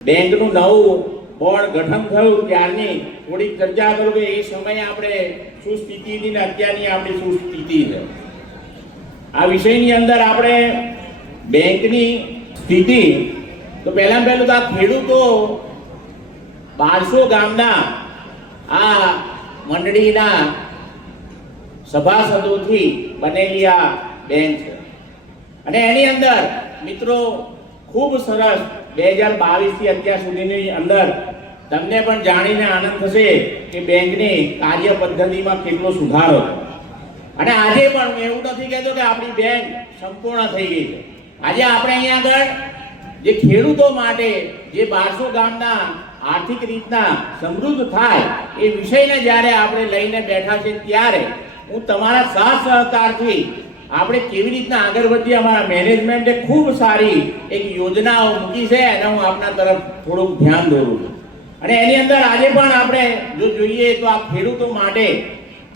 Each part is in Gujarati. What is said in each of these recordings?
બેંકનું નવું બોર્ડ ગઠન થયું ત્યારની થોડીક ચર્ચા કરું કે એ સમયે આપણે શું સ્થિતિ હતી ને અત્યારની આપણી શું સ્થિતિ છે. આ વિષયની અંદર આપણે બેંકની સ્થિતિ તો પહેલા પહેલું તો આ ખેડૂતો 1200 ગામના આ મંડળીના સભાસદોથી બનેલી આ બેંક છે અને એની અંદર મિત્રો ખૂબ સરસ 2022 થી અત્યાર સુધીની અંદર તમને પણ જાણીને આનંદ થશે કે બેંકની કાર્ય પદ્ધતિમાં કેટલો સુધારો છે. અને આજે પણ હું એવું નથી કહેતો કે આપણી બેંક સંપૂર્ણ થઈ ગઈ છે. આજે આપણે અહીંયા આગળ જે ખેડૂતો માટે જે 1200 ગામના આર્થિક રીતના સમૃદ્ધ થાય એ વિષયને જ્યારે આપણે લઈને બેઠા છે ત્યારે હું તમારા સાથ સહકારથી આપણે કેવી રીતના આગળ વધીએ અમારા મેનેજમેન્ટે ખૂબ સારી એક યોજનાઓ મૂકી છે અને હું આપના તરફ થોડુંક ધ્યાન દોરું છું. અને એની અંદર આજે પણ આપણે જો જોઈએ તો આ ખેડૂતો માટે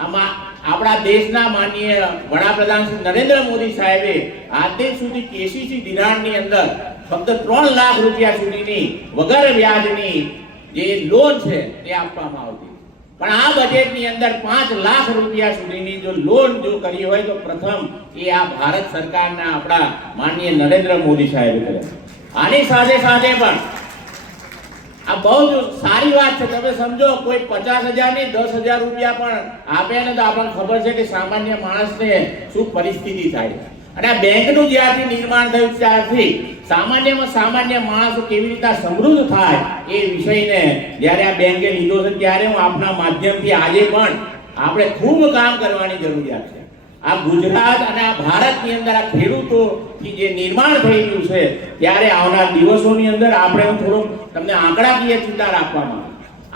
આમાં આપણા દેશના માનનીય વડાપ્રધાન શ્રી નરેન્દ્ર મોદી સાહેબે આજ સુધી કેસીસી ધિરાણની અંદર ફક્ત 3 લાખ રૂપિયા સુધીની વગર વ્યાજની જે લોન છે તે આપવામાં આવતી, પણ આ બજેટની અંદર 5 લાખ રૂપિયા સુધીની જો લોન જો કરી હોય તો પ્રથમ એ આ ભારત સરકારના આપણા માનનીય નરેન્દ્ર મોદી સાહેબે કર્યા. આની સાથે સાથે પણ આ બહુ જ સારી વાત છે. તમે સમજો કોઈ 50,000 ને 10,000 રૂપિયા પણ આપે ને તો આપણને ખબર છે કે સામાન્ય માણસને શું પરિસ્થિતિ થાય. અને આ બેંકનું જ્યારથી નિર્માણ થયું ત્યારથી સામાન્યમાં સામાન્ય માણસો કેવી રીતના સમૃદ્ધ થાય એ વિષયને જ્યારે આ બેંકે લીધો છે ત્યારે હું આપના માધ્યમથી આજે પણ આપણે ખૂબ કામ કરવાની જરૂરિયાત છે. આ ગુજરાત અને આ ભારતની અંદર આ ખેડૂતોથી જે નિર્માણ થઈ ગયું છે ત્યારે આવનાર દિવસોની અંદર આપણે થોડુંક તમને આંકડાકીય ચિંતા રાખવામાં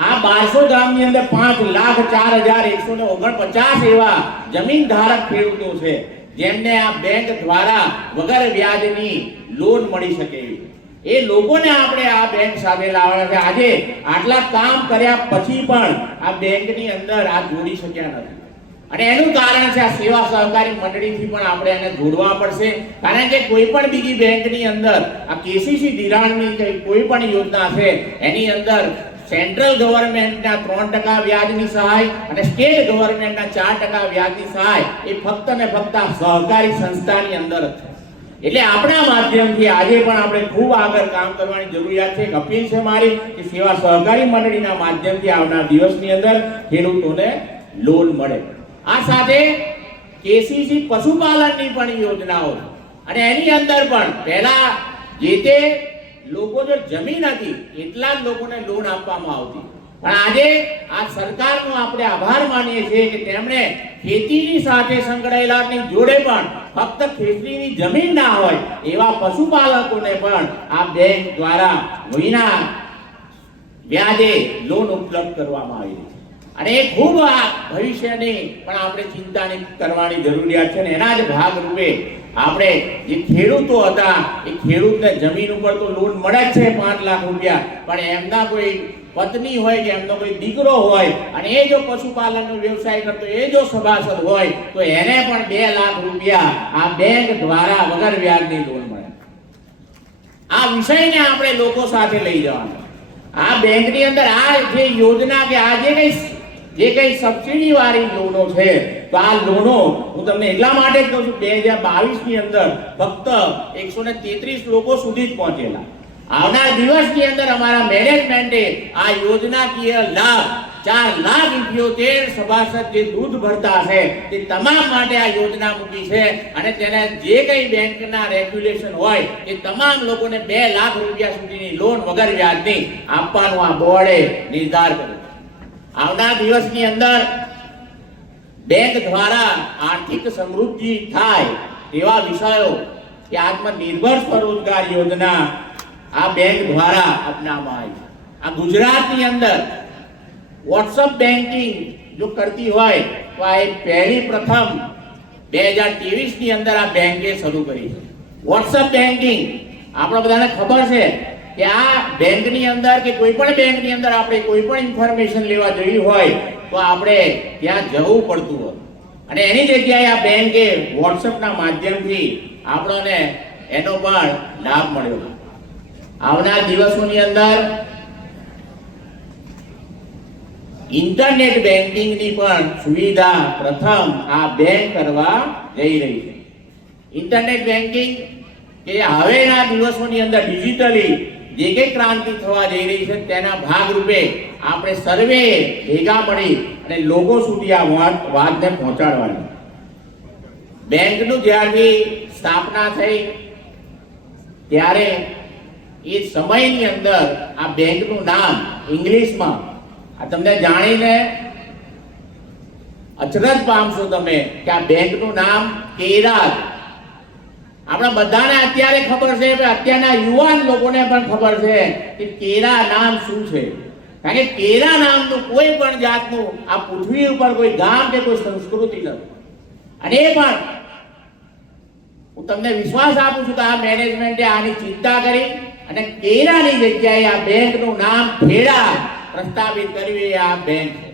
આ 1200 ગામની અંદર 5,04,149 એવા જમીન ધારક ખેડૂતો છે જેમને આ બેંક દ્વારા વગર વ્યાજની લોન મળી શકે એવી એ લોકોને આપણે આ બેંક સાથે લાવવાના છે. આજે આટલા કામ કર્યા પછી પણ આ બેંકની અંદર આ જોડી શક્યા નથી અને એનું કારણ છે આ સેવા સહકારી મંડળીથી પણ આપણે એને જોડવા પડશે. કારણ કે કોઈ પણ બીજી બેંકની અંદર આ કેસીસી ધિરાણની કોઈ પણ યોજના છે એની અંદર સેન્ટ્રલ ગવર્મેન્ટના 3% વ્યાજની સહાય અને સ્ટેટ ગવર્મેન્ટના 4% વ્યાજની સહાય એ ફક્ત ને ફક્ત સહકારી સંસ્થાની અંદર જ છે. એટલે આપણા માધ્યમથી આજે પણ આપણે ખૂબ આગળ કામ કરવાની જરૂરિયાત છે. એક અપીલ છે મારી કે સેવા સહકારી મંડળીના માધ્યમથી આવનાર દિવસની અંદર ખેડૂતોને લોન મળે. આ સાથે કેસીસી પશુપાલનની પણ યોજનાઓ અને એની અંદર પણ પહેલા જે તે લોકો જો જમીન હતી એટલા જ લોકોને લોન આપવામાં આવતી, પણ આજે આ સરકારનો આપણે આભાર માનીએ છીએ કે તેમણે ખેતીની સાથે સંકળાયેલાની જોડે પણ ફક્ત ખેતીની જમીન ના હોય એવા પશુપાલકોને પણ આ બેંક દ્વારા વિના વ્યાજે લોન ઉપલબ્ધ કરવામાં આવી છે. અને એ ખૂબ આ ભવિષ્યની પણ આપણે ચિંતાની કરવાની જરૂરિયાત છે. એના જ ભાગરૂપે આપણે જે ખેડૂતો હતા એ ખેડૂતને જમીન ઉપર તો લોન મળે જ છે 5 લાખ રૂપિયા, પણ એમના કોઈ પત્ની હોય કે એમનો કોઈ દીકરો હોય અને એ જો પશુપાલનનો વ્યવસાય કરતો એ જો સભાસદ હોય તો એને પણ 2 લાખ રૂપિયા આ બેંક દ્વારા વગર વ્યાજની લોન મળે. આ વિષયને આપણે લોકો સાથે લઈ જવાનો. આ બેંકની અંદર આ જે યોજના કે આ જે કઈ સબસિડી વાળી લોનો છે તો આ લોનો હું તમને એટલા માટે જ કહું છું 2022 ની અંદર ફક્ત 133 લોકો સુધી જ પહોંચેલા. આવનાર દિવસની અંદર અમારા મેનેજમેન્ટે આ યોજનાકીય લાભ 4,78,000 સભાસદ જે દૂધ ભરતા છે તે તમામ માટે આ યોજના મૂકી છે અને તેને જે કઈ બેંકના રેગ્યુલેશન હોય એ તમામ લોકોને 2 લાખ રૂપિયા સુધીની લોન વગર વ્યાજની આપવાનું આ બોર્ડે નિર્ધાર કર્યો. આવનાર દિવસની અંદર બેંક દ્વારા આર્થિક સમૃદ્ધિ થાય એવા વિષયો કે આત્મનિર્ભર સ્વરોજગાર યોજના આ બેંક દ્વારા અપનાવવામાં આવી. આ ગુજરાતની અંદર વોટ્સઅપ બેન્કિંગ જો કરતી હોય તો આ એક પહેલી પ્રથમ 2023 ની અંદર આ બેંકે શરૂ કરી છે. વોટ્સઅપ બેન્કિંગ આપણે બધાને ખબર છે કે આ બેંકની અંદર કે કોઈ પણ બેંકની અંદર આપણે કોઈ પણ ઇન્ફોર્મેશન લેવા જવી હોય તો આપણે ત્યાં જવું પડતું હોય અને એની જગ્યાએ આ બેંકે વોટ્સઅપના માધ્યમથી આપણને એનો પણ લાભ મળ્યો. આવનાર દિવસોની અંદર ઇન્ટરનેટ બેન્કિંગની પણ સુવિધા પ્રથમ આ બેંક કરવા જઈ રહી છે. ઇન્ટરનેટ બેન્કિંગ કે હવેના દિવસોની અંદર ડિજિટલી જે કંઈ ક્રાંતિ થવા જઈ રહી છે તેના ભાગરૂપે આપણે સર્વે ભેગા મળી અને લોકો સુધી આ વાતને પહોંચાડવાની. બેંકનું જ્યારથી સ્થાપના થઈ ત્યારે એ સમયની અંદર આ બેંકનું નામ ઇંગ્લિશમાં આ તમને જાણીને અચરજ પામશો તમે કે આ બેંકનું નામ કેરા. આપણા બધાને અત્યારે ખબર છે, અત્યારના યુવાન લોકોને પણ ખબર છે કે કેરા નામ શું છે. કારણ કે કેરા નામનું કોઈ પણ જાતનું આ પૃથ્વી ઉપર કોઈ ગામ કે કોઈ સંસ્કૃતિ નથી. અને એ પણ હું તમને વિશ્વાસ આપું છું કે આ મેનેજમેન્ટે આની ચિંતા કરી અને કેરાની જગ્યાએ આ બેંકનું નામ ખેડા પ્રસ્થાપિત કર્યું. એ આ બેંક છે.